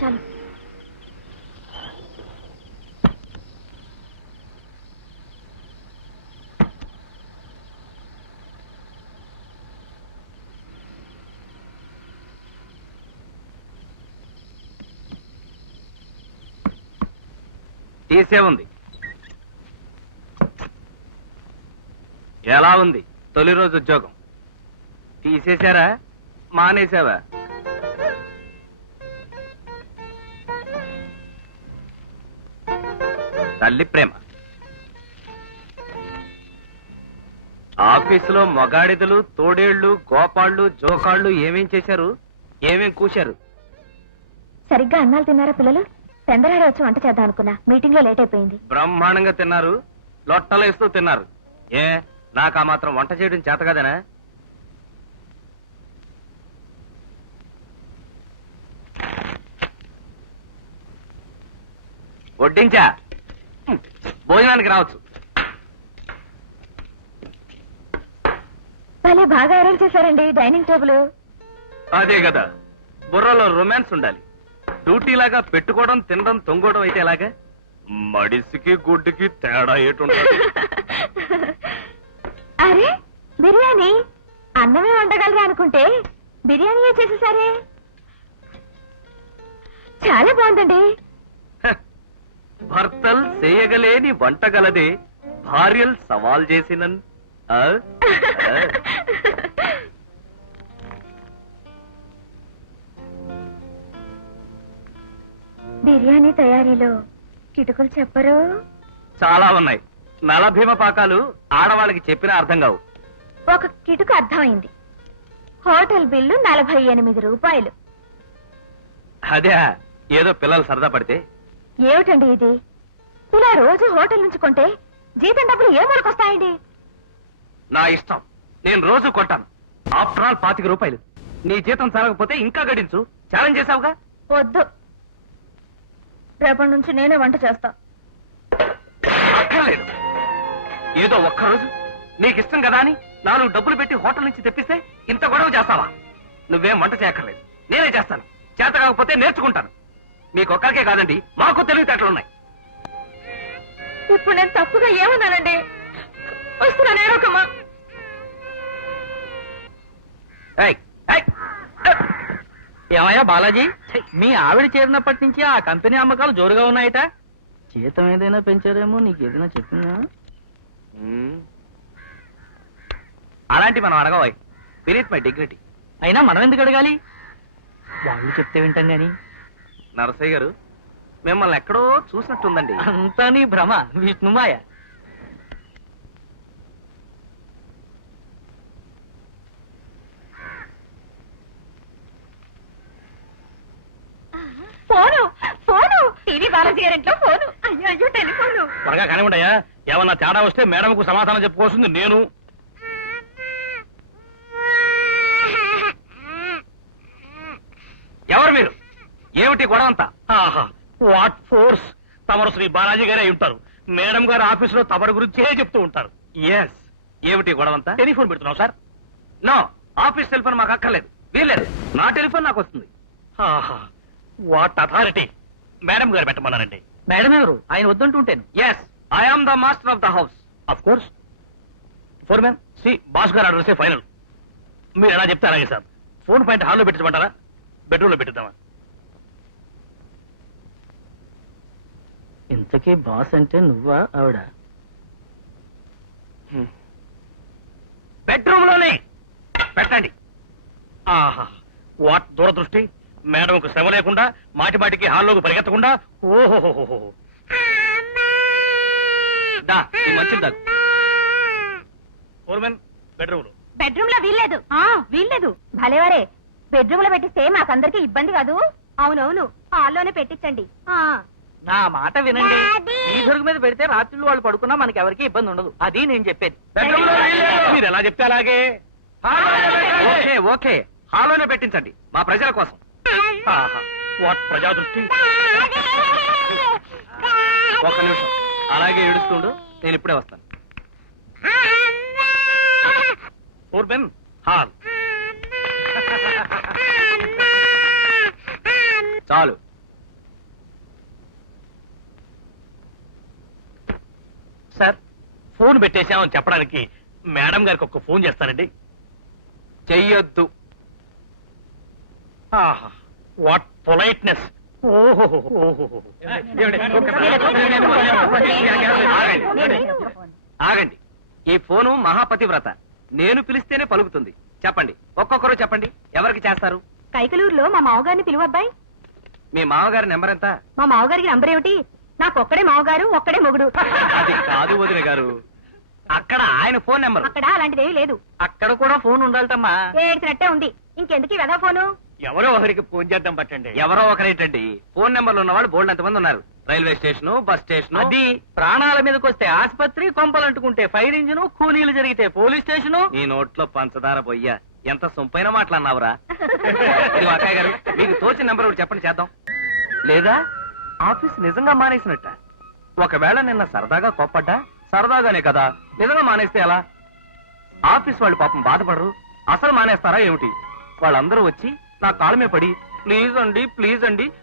చాలు. తీసే ఉంది. ఎలా ఉంది తొలి రోజు ఉద్యోగం? తీసేశారా మానేశావా? తల్లి ప్రేమ. ఆఫీసులో మొగాడిదలు, తోడేళ్లు, గోపాళ్ళు, జోకాళ్ళు ఏమేం చేశారు, ఏమేం కూశారు? సరిగ్గా అన్నాలు తిన్నారా పిల్లలు? పెందరాడ వచ్చి వంట చేద్దాం అనుకున్నా, మీటింగ్ లో లేట్ అయిపోయింది. బ్రహ్మాండంగా తిన్నారు, లొట్టలేస్తూ తిన్నారు. ఏ నాకు ఆ మాత్రం వంట చేయడం చేత కదనా? వడ్డించా, భోజనానికి రావచ్చు. భలే బాగా అరేంజ్ చేశారండి డైనింగ్ టేబుల్. అదే కదా, బుర్రలో రొమాన్స్ ఉండాలి. డ్యూటీలాగా పెట్టుకోవడం, తినడం, తొంగోవడం అయితే ఎలాగా? మడిసికి గుడ్డుకి తేడా ఏటుంటుంది? అరే బిర్యానీ, అన్నమే వండగలరా అనుకుంటే బిర్యానీయే చేసేసారే. చాలా బాగుందండి. భర్తలు చేయగలేని వంటగలదే భార్యలు సవాల్ చేసిన. బిర్యానీ తయారీలో కిటుకులు చెప్పరు? చాలా ఉన్నాయి. నలభీమ పాకాలు ఆడవాళ్ళకి చెప్పినా అర్థం కావు. ఒక కిటుకు అర్థమైంది. హోటల్ బిల్లు 48 రూపాయలు. అదే ఏదో పిల్లలు సరదా పడితే. ఏమిటండి ఇది? ఇలా రోజు హోటల్ నుంచి కొంటే జీతం డబ్బులు ఏ మూలకొస్తాయండి? నా ఇష్టం, నేను రోజు కొట్టాను. ఆఫ్టర్ ఆల్ 25 రూపాయలు. నీ జీతం చాలకపోతే ఇంకా గడించు. ఛాలెంజ్ చేసావుగా. వద్దు, రేపటి నుంచి నేనే వంట చేస్తా. అక్కర్లేదు. ఏదో ఒక్కరోజు నీకు ఇష్టం కదా అని 4 డబ్బులు పెట్టి హోటల్ నుంచి తెప్పిస్తే ఇంత గొడవ చేస్తావా? నువ్వేం వంట చేయక్కర్లేదు, నేనే చేస్తాను. చేత కాకపోతే నేర్చుకుంటాను. మీకొక్కరికే కాదండి, మాకు తెలివితేటలున్నాయి. ఇప్పుడు నేను తప్పుగా ఏమన్నానండి? వస్తున్నాను, ఏడోకమ్మా. ఏమయ్యా బాలాజీ, మీ ఆవిడ చేరినప్పటి నుంచి ఆ కంపెనీ అమ్మకాలు జోరుగా ఉన్నాయట. జీతం ఏదైనా పెంచారేమో, నీకు ఏదైనా చెప్పిందా? అలాంటి మనం అడగవాయి. Vineet my dignity. అయినా మనం ఎందుకు అడగాలి? వాళ్ళు చెప్తే వింటాం గాని. నరసయ్య గారు, మిమ్మల్ని ఎక్కడో చూసినట్టుందండి. అంతా నీ భ్రమ, విష్ణుమాయ. ఫోను ఫోను, టీవీ బాలాజీ గారింట్లో ఫోను. అయ్యో అయ్యో, టెలిఫోను. త్వరగా కానివ్వండియా. ఏమన్నా తేడా వస్తే మేడంకు సమాధానం చెప్పుకోవాల్సింది నేను. ఎవరు మీరు? ఏమిటి గొడవ అంతా? What force! తమరు శ్రీ బాలాజీ గారే అయి ఉంటారు. మేడం గారు ఆఫీసులో తమరి గురించే చెప్తూ ఉంటారు. ఎస్. ఏమిటి గొడవ అంతా? టెలిఫోన్ పెడుతున్నావు సార్? నో, ఆఫీస్ టెలిఫోన్ మాకు అక్కర్లేదు. వీల్లేదు, నా టెలిఫోన్ నాకు వస్తుంది. What authority! మేడం గారు పెట్టమన్నారండి. మేడం ఎవరు? ఆయన వద్దంటుంటేను. Yes, I am the master of the house. Of course. Foreman సి బాస్ గారు ఆర్డర్ ఫైనల్. మీరు ఎలా చెప్తే అలాగే సార్. ఫోన్ పాయింట్ హాల్లో పెట్టించమంటారా, బెడ్రూమ్ లో పెట్టిద్దామా? ఇంతకీ బాస్ అంటే నువ్వా ఆవిడ? బెడ్రూమ్ లోనే పెట్టండి. ఆహా, వాట్ దూరదృష్టి! మేడంకు శ్రమ లేకుండా, మాటి మాటికి హాల్లోకి పరిగెత్తకుండా. ఓహోహోహో, దా ఈ మంచిది దాకు. ఫోర్మెన్ బెడ్రూమ్ లో. బెడ్రూమ్ లో వీల్లేదు. వీల్లేదు. భలేవారే, బెడ్రూమ్ లో పెట్టిస్తే మాకందరికి ఇబ్బంది కాదు. అవునవును, హాల్లోనే పెట్టించండి. నా మాట వినండి. ఈ దొరుకు మీద పెడితే రాత్రులు వాళ్ళు పడుకున్నా మనకి ఎవరికి ఇబ్బంది ఉండదు. అది నేను చెప్పేది. బెడ్రూమ్ లో మీరు ఎలా చెప్తే అలాగే. ఓకే ఓకే, హాల్లోనే పెట్టించండి, మా ప్రజల కోసం. వాట్ ప్రజాదృష్టి! ఒక్క నిమిషం అలాగే ఏడుస్తుండు, నేను ఇప్పుడే వస్తాను. Foremen hall. చాలు, ఫోన్ పెట్టేశామని చెప్పడానికి మేడం గారికి ఒక ఫోన్ చేస్తానండి. చెయ్యొద్దు. What politeness. ఓహో ఆగండి. ఈ ఫోను మహాపతివ్రత. నేను పిలిస్తేనే పలుకుతుంది. చెప్పండి, ఒక్కొక్కరు చెప్పండి, ఎవరికి చేస్తారు? కైకలూరులో మా మామగారిని పిలువబ్బాయి. మీ మామగారి నెంబర్ ఎంత? మా మామగారికి నంబర్ ఏమిటి? నాకొక్కడే మామగారు, ఒక్కడే మొగుడు. అది కాదు వదిన గారు, అక్కడ ఆయన ఫోన్ నెంబర్. అక్కడ అలాంటిదేమీ లేదు. అక్కడ కూడా ఫోన్ ఉండాలటమ్మా. ఏడ్చినట్టే ఉంది. ఇంకెందుకు వెదా ఫోను? ఎవరో ఒకరికి ఫోన్ చేద్దాం పట్టండి. ఎవరో ఒకరేంటండి, ఫోన్ నెంబర్లు ఉన్నవాళ్ళు బోల్డ్ ఎంతమంది ఉన్నారు. Railway station, bus station. అది ప్రాణాల మీదకి వస్తే ఆసుపత్రి, కొంపలంటుకుంటే ఫైర్ ఇంజిన్, కూలీలు జరిగితే పోలీస్ స్టేషన్. నీ నోట్లో పంచదార పొయ్య, ఎంత సొంపైన మాట్లాడినావురా. ఇదిగో అక్కయ్య గారు, మీకు తోచిన నెంబర్ ఒకటి చెప్పండి, చేద్దాం. లేదా ఆఫీస్ నిజంగా మానేసినట్ట. ఒకవేళ నిన్న సరదాగా కోప్పడ్డా, సరదాగానే కదా, నిజంగా మానేస్తే ఎలా? ఆఫీస్ వాళ్ళు పాపం బాధపడరు, అసలు మానేస్తారా ఏమిటి? వాళ్ళందరూ వచ్చి నా కాళ్ళ మీద పడి ప్లీజ్ అండి